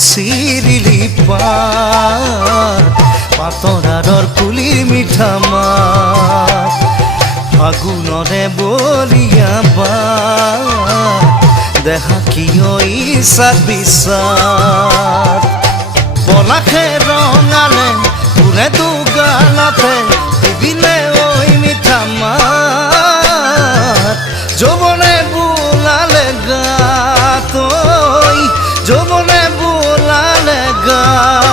চিৰিলি পাতৰাৰৰ কুলি মিঠা মাত ফাগুনৰে বলিয়া দেহা কিয় ইচ্ছা বিচাৰ পলাশে ৰঙালে ফুলে গালতে দিবিলে ঐ মিঠা মাত যৌৱনে বোলালে গাত যৌৱনে বোলালে গাত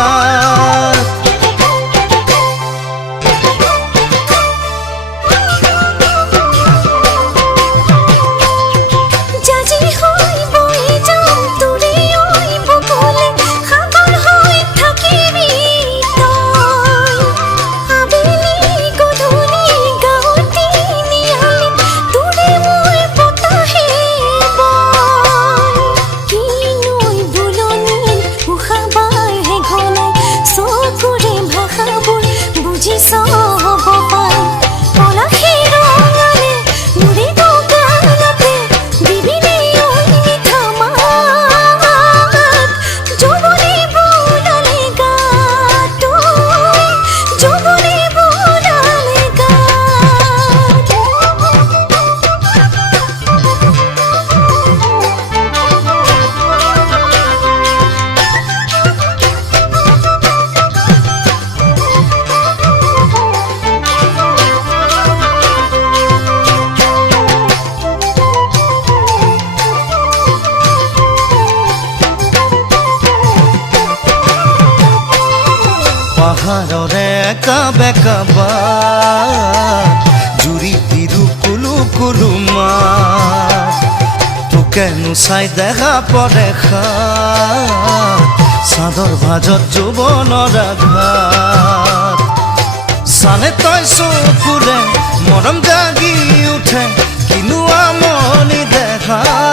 পাহাৰৰে একা জুৰি দিৰু কুলু কুলু তোকে নুচাই দেখা পদেখা চাদৰ ভাজত যৌৱনৰ আঘাত চালে তই চকুৰে মৰম জাগি উঠে কিনো আমনি দেখা